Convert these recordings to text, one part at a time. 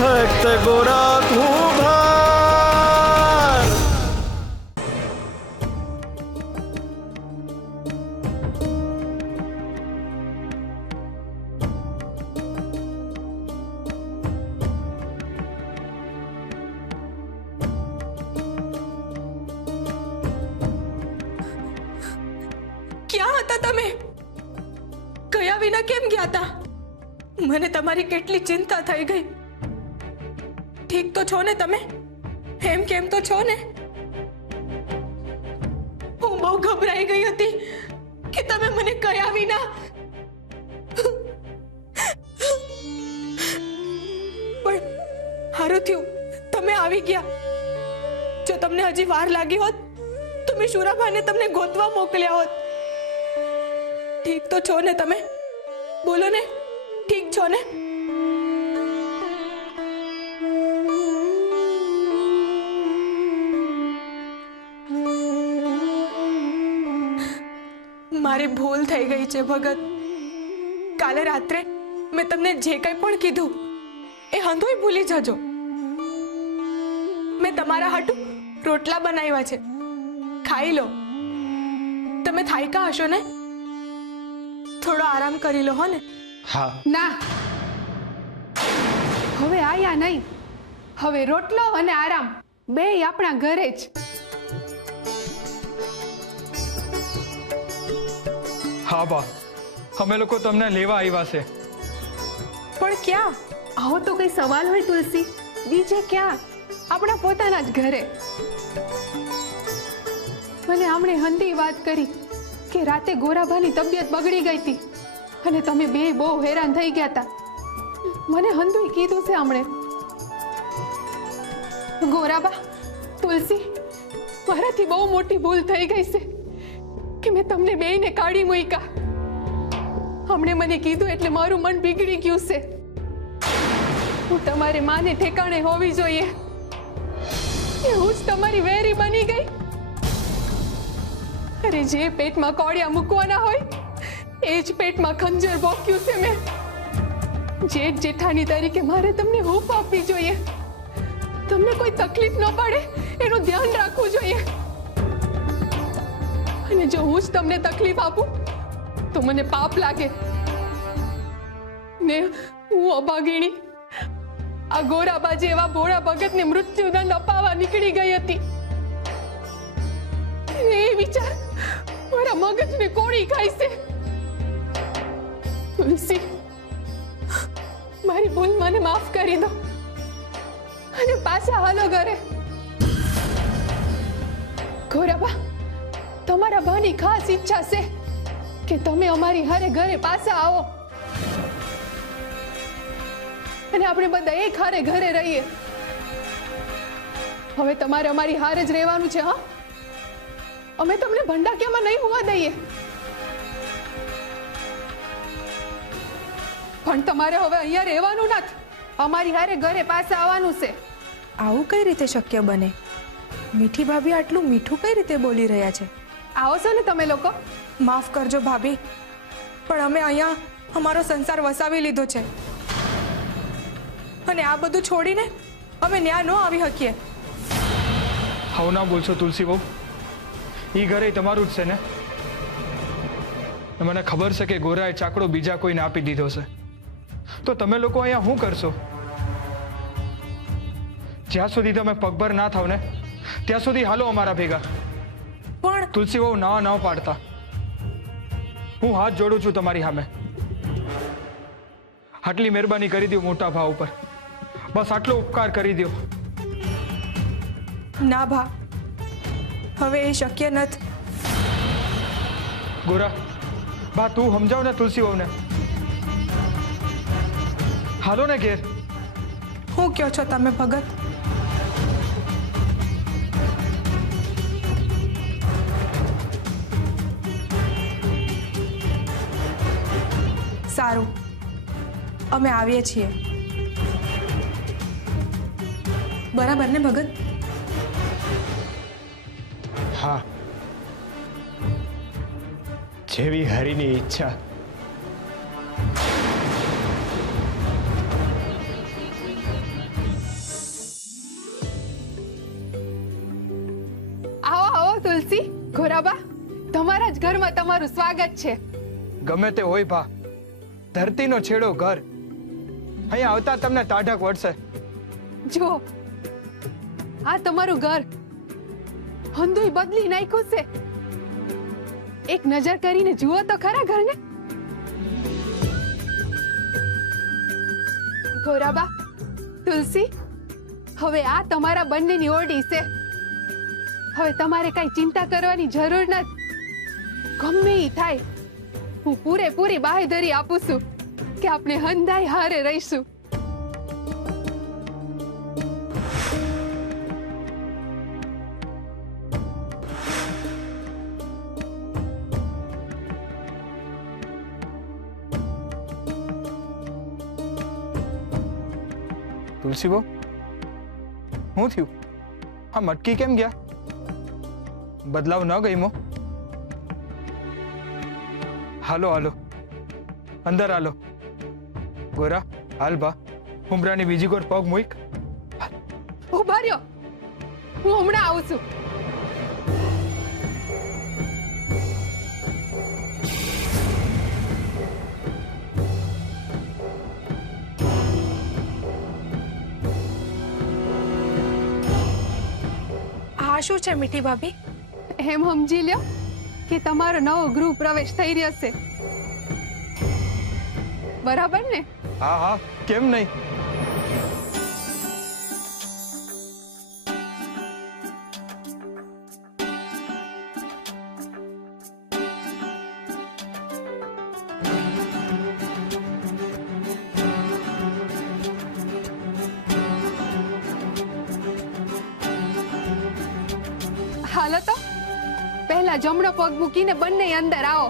ભક્ત ગોરા કુંભાર। ક્યાં હતા તમે? ગયા વિના કેમ ગયા હતા? મને તમારી કેટલી ચિંતા થઈ ગઈ। ઠીક તો છો ને તમે? એમ કેમ તો છો ને? હું બહુ ગભરાઈ ગઈ હતી કે તમે મને ગયા વિના। પણ હારું થયું તમે આવી ગયા। જો તમને હજી વાર લાગી હોત તો મેં શુરાભાને તમને ગોતવા મોકલ્યા હોત। ઠીક તો છો ને તમે? બોલો ને, ઠીક છો ને? મારી ભૂલ થઈ ગઈ છે ભગત। કાલે રાત્રે મેં તમને જે કંઈ પણ કીધું એ હંધોય ભૂલી જજો। મેં તમારા હાટુ રોટલા બનાવ્યા છે, ખાઈ લો। તમે થાક્યા હશો ને? થોડો આરામ કરી લો હો ને? હા। ના, હવે આયા નહીં। હવે રોટલો અને આરામ બેય આપણા ઘરે જ। હા બા, અમે લોકો તમને લેવા આવ્યા છે। પણ ક્યાં? આવો તો કઈ સવાલ હોય તુલસી? બીજે ક્યાં? આપણા પોતાના જ ઘરે। મને આમણે હંધી વાત કરી કે રાતે ગોરાભાની તબિયત બગડી ગઈ હતી અને તમે બે બહુ હેરાન થઈ ગયા હતા। મને હંધુય કીધું છે આમણે। ગોરાબા, તુલસી, મારાથી બહુ મોટી ભૂલ થઈ ગઈ છે કે મેં તમને બેયને કાઢી મૂક્યા। હમણે મને કીધું એટલે મારું મન બિગડી ગયું છે। હું તમારી માને ઠેકાણે હોવી જોઈએ, હું જ તમારી વેરી બની ગઈ। અરે જે પેટમાં કોળિયા મૂકવાના હોય એ જ પેટમાં ખંજર ભોંક્યું છે મેં। જેઠ જેઠાણી તરીકે મારે તમને હૂંફ આપવી જોઈએ, તમને કોઈ તકલીફ ન પડે એનું ધ્યાન રાખવું જોઈએ। અને જો હું જ તમને તકલીફ આપું તો મને પાપ લાગે ને હું અભાગીણી આ ગોરાબા જેવા ભોળા ભગતને મૃત્યુદંડ અપાવવા નીકળી ગઈ હતી। એ વિચાર મારા મગજને કોળી ખાય છે। તુલસી, મારી ભૂલ મને માફ કરી દો અને પાછા હાલો ઘરે। ગોરાબા, તમારા ભાની ખાસ ઈચ્છા છે કે તમે અમારી હારે ઘરે પાછા આવો અને આપણે બધા એક હારે ઘરે રહીએ। હવે તમારે અમારી હારે જ રહેવાનું છે। હા, અમે તમને ભંડાકીયામાં નહીં હોવા દઈએ, પણ તમારે હવે અહીંયા રહેવાનું નથી, અમારી હારે ઘરે પાછા આવવાનું છે। આવું કઈ રીતે શક્ય બને? મીઠી ભાભી આટલું મીઠું કઈ રીતે બોલી રહ્યા છે? આવો છો ને તમે લોકો? માફ કરજો ભાભી, પણ અમે અહીંયા અમારો સંસાર વસાવી લીધો છે અને આ બધું છોડીને અમે ન્યા ન આવી શકીએ। હવે ના બોલશો તુલસી બહુ, એ ઘરે તમારું જ છે ને? મને ખબર છે કે ગોરાએ ચાકડો બીજા કોઈને આપી દીધો છે, તો તમે લોકો અહીંયા શું કરશો? જ્યાં સુધી તમે પગભર ના થાવ ને ત્યાં સુધી હાલો અમારા ભેગા। પણ તુલસી બહુ ના ના પાડતા, હું હાથ જોડું છું તમારી સામે। આટલી મહેરબાની કરી દો મોટા ભાવ ઉપર, બસ આટલો ઉપકાર કરી દો। ના ભા, હવે એ શક્ય નથી। ગોરા બા, તું સમજાવ ને તુલસી વહુને। હાલો ને ઘેર। શું કહો છો તમે ભગત? સારું, અમે આવીએ છીએ। બરાબર ને ભગત? હા, જેવી હરિની ઈચ્છા। ગોરાબા, તમારા જ ઘરમાં તમારું સ્વાગત છે. ગમે તે હોય ભા, ધરતીનો છેડો ઘર. અહીંયા આવતા તમને ટાઢક વળશે. જો આ તમારું ઘર હંધુય બદલી નાખ્યું છે. એક નજર કરીને જુઓ તો ખરા ઘરને. ગોરાબા, તુલસી, હવે આ તમારા બંનેની ઓરડી છે. હવે તમારે કઈ ચિંતા કરવાની જરૂર નથી. ગમે ઈ થાય, હું પૂરેપૂરી બાહેધરી આપું છું કે આપણે હંધાઈ હારે રહીશું. તુલસી બહુ, શું થયું? આ મટકી કેમ ગયા? બદલાવ ન ગઈમો? હાલો હાલો, અંદર હાલો. ગોરા, હાલ બા, ઉમરાની બીજી કોર પગ મૂક. ઉભા રહ્યો, હું હમણાં આવું છું. આ શું છે મીઠી ભાભી? એમ સમજી લ્યો કે તમારો નવો ગૃહ પ્રવેશ થઈ રહ્યો છે. બરાબર ને? હા હા, કેમ નહીં? હાલો તો પહેલા જમણો પગ મૂકીને બંને અંદર આવો.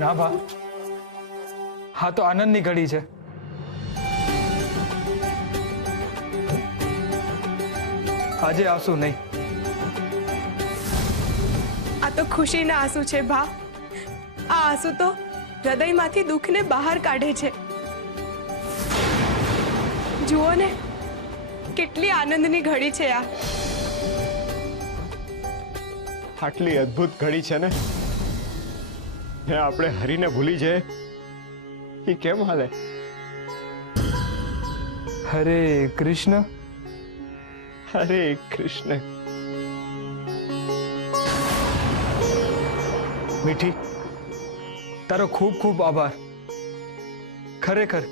ના ભા, હા તો આનંદની ઘડી છે. આજે આંસુ નહીં. આ તો ખુશીના આંસુ છે ભા. આ આંસુ તો હૃદયમાંથી દુઃખને બહાર કાઢે છે. જુઓ ને, કેટલી આનંદની ઘડી છે આ. આટલી અદ્ભુત ઘડી છે ને, આપણે હરીને ભૂલી જઈએ એ કેમ હાલે? હરે કૃષ્ણ, હરે કૃષ્ણ. મીઠી, તારો ખૂબ ખૂબ આભાર. ખરેખર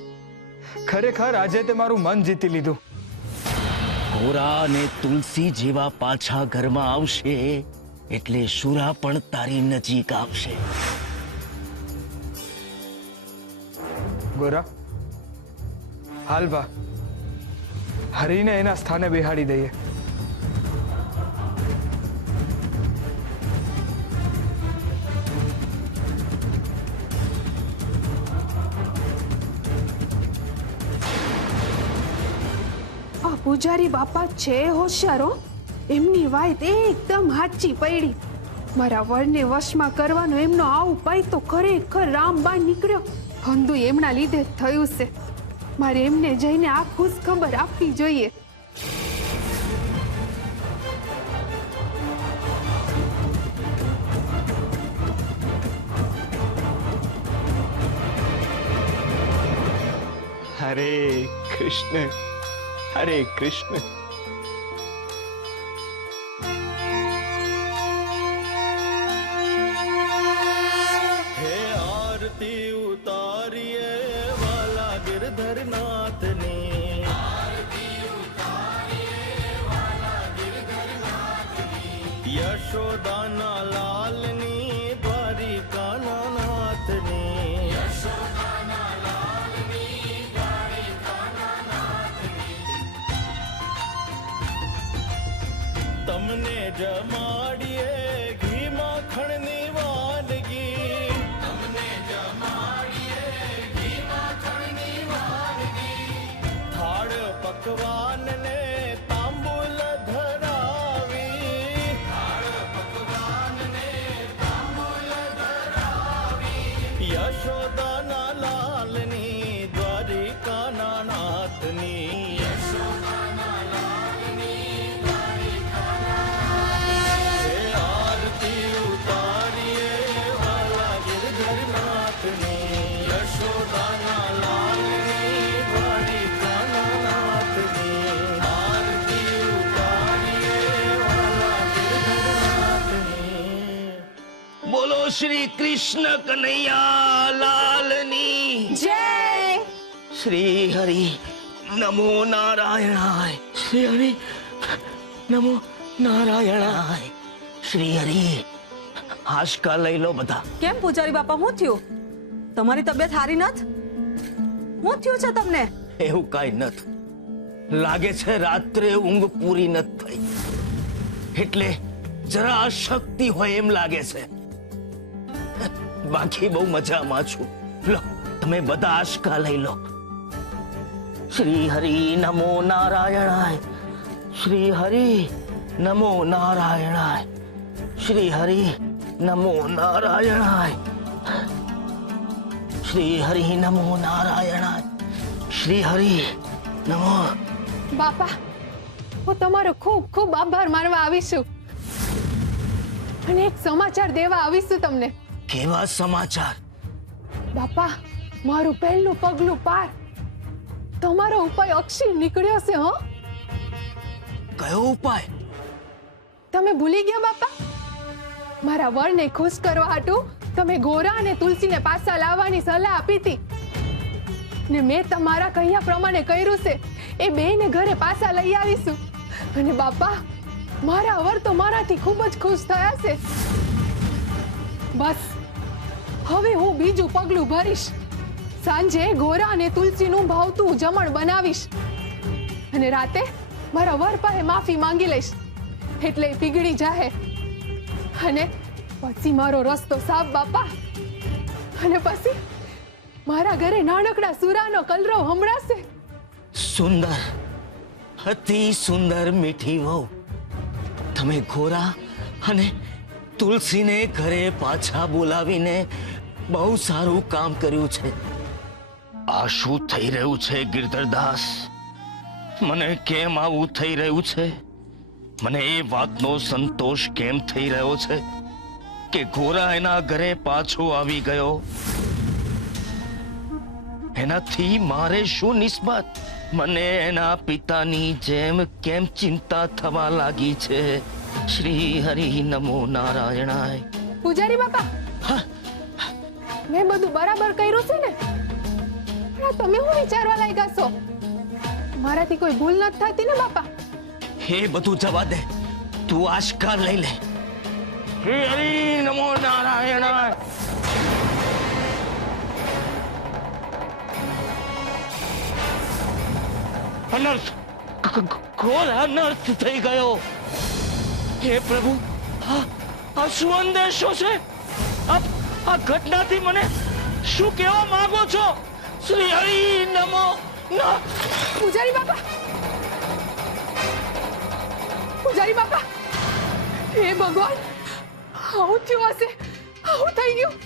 ખરેખર આજે તે મારું મન જીતી લીધું. ગોરા અને તુલસી જેવા પાછા ઘરમાં આવશે એટલે શુરા પણ તારી નજીક આવશે. ગોરા, હાલ બા, હરીને એના સ્થાને બેહાડી દઈએ. આ પૂજારી બાપા છે હોશિયારો. એમની વાત એકદમ સાચી પડી. મારા વરને વશમાં કરવાનો એમનો આવું પાય તો ખરેખર રામબાણ નીકળ્યો. હંધુ એમના લીધે જ થયું છે. મારે એમને જઈને આ ખુશ ખબર આપવી જોઈએ. હરે કૃષ્ણ, હરે કૃષ્ણ. હે આરતી ઉતારીએ વાલા ગિરધરનાથની, યશોદાના લાલની, દ્વારિકાના નાથની. તમને જમાડીએ ઘી માખણની વાનગી, તમને જમાડીએ ઘી માખણની વાનગી, થાળ પકવાન ને તાંબુલ ધરાવી, થાળ પકવાન ને તાંબુલ ધરાવી, યશોદાના લાલની દ્વારિકાના નાથની, યશોદાના લાલની દ્વારિકાના, આરતી ઉતારીએ વાલા ગિરધરનાથની, યશોદાના લાલની દ્વારિકાના નાથની, આરતી ઉતારીએ વાલા ગિરધરનાથની. બોલો શ્રી કૃષ્ણ કનૈયા લાલની જય. શ્રી હરિ નમો નારાયણાય, શ્રી હરિ નમો નારાયણાય, શ્રી હરિ. હાશકા લઈ લો બધા. કેમ પૂજારી બાપા, શું થયું? તમારી તબિયત સારી નથી? શું થયું છે તમને? એવું કાંઈ નથી. લાગે છે રાત્રે ઊંઘ પૂરી નથી થઈ, એટલે જરા અશક્તિ હોય એમ લાગે છે. બાકી બહુ મજામાં છું. લો તમે બધા આશકા લઈ લો. શ્રી હરિ નમો નારાયણાય, શ્રી હરિ નમો નારાયણાય, શ્રી હરિ નમો નારાયણાય, શ્રી હરિ નમો નારાયણાય, શ્રી હરિ નમો. બાપા, હું તમારો ખૂબ ખૂબ આભાર માનવા આવીશું અને એક સમાચાર દેવા આવીશું તમને. કેવા સમાચાર? બાપા, મારું પહેલું પગલું પાર. તમારો ઉપાય અક્ષી નીકળ્યો છે. હો, કયો ઉપાય? તમે ભૂલી ગયા બાપા? મારા વરને ખુશ કરવા હાટુ તમે ગોરા અને તુલસીને પાછા લાવવાની સલાહ આપી હતી ને મેં તમારા કહ્યા પ્રમાણે કર્યું છે. એ બેયને ઘરે પાછા લઈ આવીશું. અને બાપા, મારા વર તો મારાથી ખૂબ જ ખુશ થયા છે. બસ હવે હું બીજું પગલું ભરીશ. સાંજે ગોરા અને તુલસીનું ભાવતું જમણ બનાવીશ અને રાતે મારા વર પાસે માફી માંગી લઈશ, એટલે એ પીગળી જાહે. અને પછી મારો રસ્તો સાફ બાપા. અને પછી મારા ઘરે નાનકડા સુરાનો કલરવ સંભળાશે. સુંદર, અતિ સુંદર મીઠી વહુ. તમે ગોરા અને તુલસીને ઘરે પાછા બોલાવીને બહુ સારું કામ કર્યું છે. આ શું થઈ રહ્યું છે ગિરધરદાસ? મને કેમ આવું થઈ રહ્યું છે? મને એ વાતનો સંતોષ કેમ થઈ રહ્યો છે કે ગોરા એના ઘરે પાછો આવી ગયો? એનાથી મારે શું નિસ્બત? મને એના પિતાની જેમ કેમ ચિંતા થવા લાગી છે? શ્રી હરિ નમો નારાયણાય. પૂજારી બાપા, હા, મેં બધું બરાબર કર્યું છે ને? પણ આ તમે શું વિચારવા લાગ્યા છો? મારાથી કોઈ ભૂલ નથી થતી ને બાપા? એ બધું જવા દે, તું આશકા લઈ લે. શ્રી હરિ નમો નારાયણાય. અનર્થ, ઘોર અનર્થ થઈ ગયો. હે પ્રભુ, આ શું અંદેશો છે? આ ઘટનાથી મને શું કહેવા માંગો છો? શ્રી હરિ નમો ના. પૂજારી બાપા, પૂજારી બાપા, હે ભગવાન, આવું થયું હશે, આવું થઈ ગયું.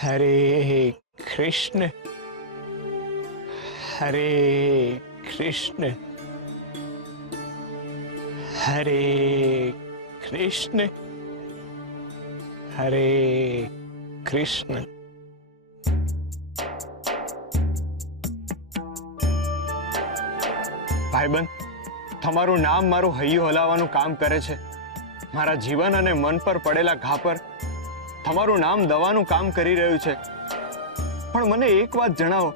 હરે કૃષ્ણ, હરે કૃષ્ણ, હરે કૃષ્ણ, હરે કૃષ્ણ. ભાઈબંધ, તમારું નામ મારું હૈયું હલાવવાનું કામ કરે છે. મારા જીવન અને મન પર પડેલા ઘા પર તમારું નામ દવાનું કામ કરી રહ્યું છે. પણ મને એક વાત જણાવો,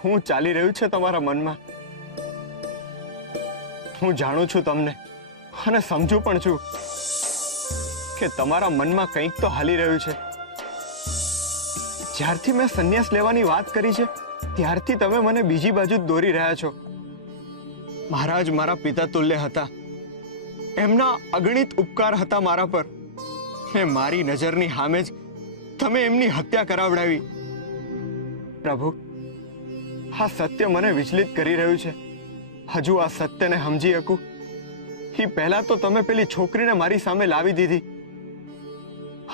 શું ચાલી રહ્યું છે તમારા મનમાં? હું જાણું છું તમને અને સમજુ પણ છું કે તમારા મનમાં કંઈક તો હાલી રહ્યું છે. જ્યારથી મેં સંન્યાસ લેવાની વાત કરી છે ત્યારથી તમે મને બીજી બાજુ જ દોરી રહ્યા છો. મહારાજ મારા પિતા તુલ્ય હતા. એમના અગણિત ઉપકાર હતા મારા પર. ને મારી નજરની સામે જ તમે એમની હત્યા કરાવડાવી. પ્રભુ, આ સત્ય મને વિચલિત કરી રહ્યું છે. હજુ આ સત્યને સમજી શકું એ પહેલા તો તમે પેલી છોકરીને મારી સામે લાવી દીધી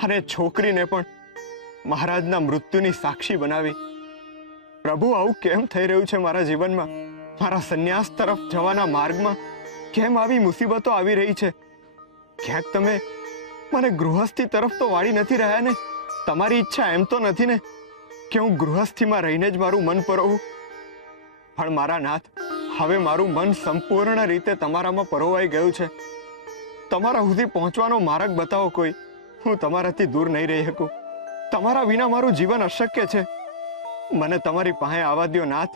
અને છોકરીને પણ મહારાજના મૃત્યુની સાક્ષી બનાવી. પ્રભુ, આવું કેમ થઈ રહ્યું છે મારા જીવનમાં? મારા સંન્યાસ તરફ જવાના માર્ગમાં કેમ આવી મુસીબતો આવી રહી છે? ક્યાંક તમે મને ગૃહસ્થી તરફ તો વાળી નથી રહ્યા ને? તમારી ઈચ્છા એમ તો નથી ને કે હું ગૃહસ્થીમાં રહીને જ મારું મન પરોવું? પણ મારા નાથ, હવે મારું મન સંપૂર્ણ રીતે તમારામાં પરોવાઈ ગયું છે. તમારા સુધી પહોંચવાનો માર્ગ બતાવો કોઈ. હું તમારાથી દૂર નહીં રહી શકું. તમારા વિના મારું જીવન અશક્ય છે. મને તમારી પાસે આવવા દ્યો નાથ.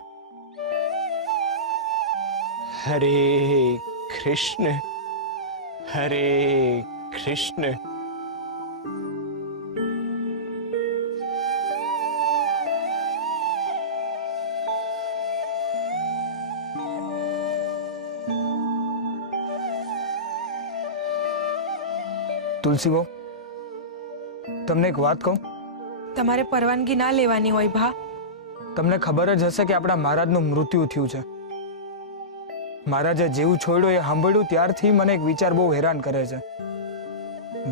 હરે કૃષ્ણ, હરે કૃષ્ણ. તુલસી બહુ, તમને એક વાત કહું? તમારે પરવાનગી ના લેવાની હોય ભા. તમને ખબર જ હશે કે આપણા મહારાજનું મૃત્યુ થયું છે. મહારાજે જેવું છોડ્યું એ સાંભળ્યું ત્યારથી મને એક વિચાર બહુ હેરાન કરે છે.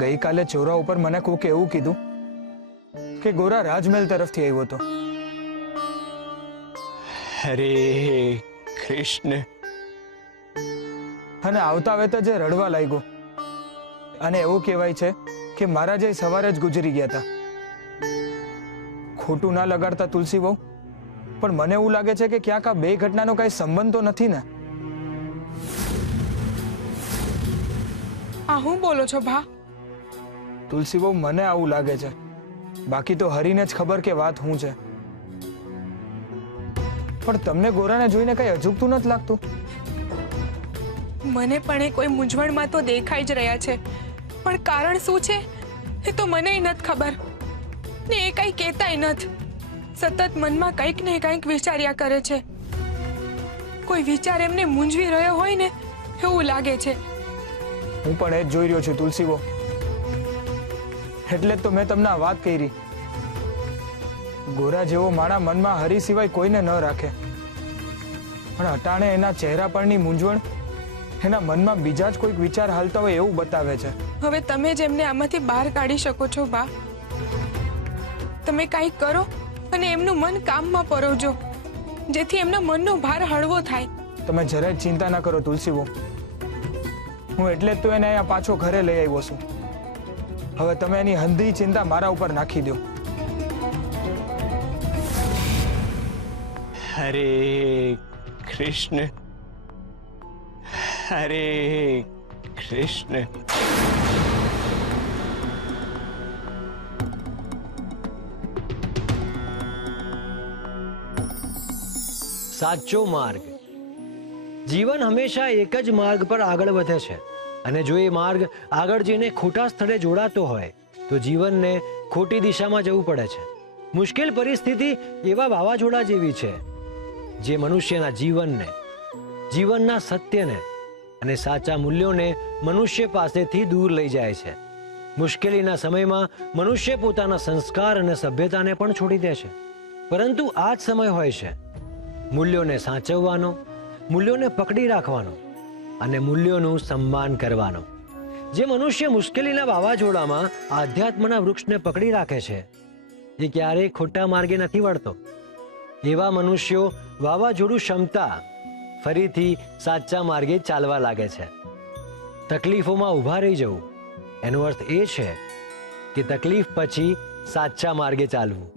ગઈકાલે ચોરા ઉપર મને કોકે એવું કીધું કે ગોરા રાજમહેલ તરફથી આવ્યો હતો. હરે કૃષ્ણ. અને આવતા વેત જ એ રડવા લાગ્યો. અને એવું કહેવાય છે કે મહારાજે સવારે જ ગુજરી ગયા હતા. ખોટું ના લગાડતા તુલસી બહુ, પણ મને એવું લાગે છે કે ક્યાંક આ બે ઘટનાનો કઈ સંબંધ તો નથી ને? આ હું બોલો છો ભા? તુલસી બહુ, મને આવું લાગે છે. બાકી તો હરીને જ ખબર કે વાત શું છે. પણ તમને ગોરાને જોઈને કઈ અજુગતું નથી લાગતું? મને પણ એ કોઈ મૂંઝવણમાં તો દેખાઈ જ રહ્યા છે, પણ કારણ શું છે એ તો મને નથી ખબર ને એ કઈ કહેતાય નથી. સતત મનમાં કંઈક ને કંઈક વિચાર્યા કરે છે. કોઈ વિચાર એમને મૂંઝવી રહ્યો હોય ને એવું લાગે છે. હું પણ એ જ જોઈ રહ્યો છું તુલસી બહુ. એટલે જ તો મેં તમને આ વાત કરી. ગોરા જેવો માણા મનમાં હરી સિવાય કોઈને ન રાખે, પણ અટાણે એના ચહેરા પરની મૂંઝવણ એના મનમાં બીજા જ કોઈક વિચાર હાલતા હોય એવું બતાવે છે. હવે તમે જ એમને આમાંથી બહાર કાઢી શકો છો બા. તમે કંઈક કરો અને એમનું મન કામમાં પરોવજો, જેથી એમના મનનો ભાર હળવો થાય. તમે જરાય ચિંતા ના કરો તુલસી બહુ. હું એટલે જ તો એને અહીંયા પાછો ઘરે લઈ આવ્યો છું. હવે તમે એની હંધી ચિંતા મારા ઉપર નાખી દો. હરે કૃષ્ણ, હરે કૃષ્ણ. સાચો માર્ગ. જીવન હંમેશા એક જ માર્ગ પર આગળ વધે છે, અને જો એ માર્ગ આગળ જઈને ખોટા સ્થળે જોડાતો હોય તો જીવનને ખોટી દિશામાં જવું પડે છે. મુશ્કેલ પરિસ્થિતિ એવા વાવાઝોડા જેવી છે જે મનુષ્યના જીવનને, જીવનના સત્યને અને સાચા મૂલ્યોને મનુષ્ય પાસેથી દૂર લઈ જાય છે. મુશ્કેલીના સમયમાં મનુષ્ય પોતાના સંસ્કાર અને સભ્યતાને પણ છોડી દે છે. પરંતુ આ જ સમય હોય છે મૂલ્યોને સાચવવાનો, મૂલ્યોને પકડી રાખવાનો અને મૂલ્યોનું સન્માન કરવાનો. જે મનુષ્ય મુશ્કેલીના વાવાઝોડામાં આધ્યાત્મના વૃક્ષને પકડી રાખે છે એ ક્યારેય ખોટા માર્ગે નથી વળતો. એવા મનુષ્યો વાવાઝોડું ક્ષમતા ફરીથી સાચા માર્ગે ચાલવા લાગે છે. તકલીફોમાં ઊભા રહી જવું એનો અર્થ એ છે કે તકલીફ પછી સાચા માર્ગે ચાલવું.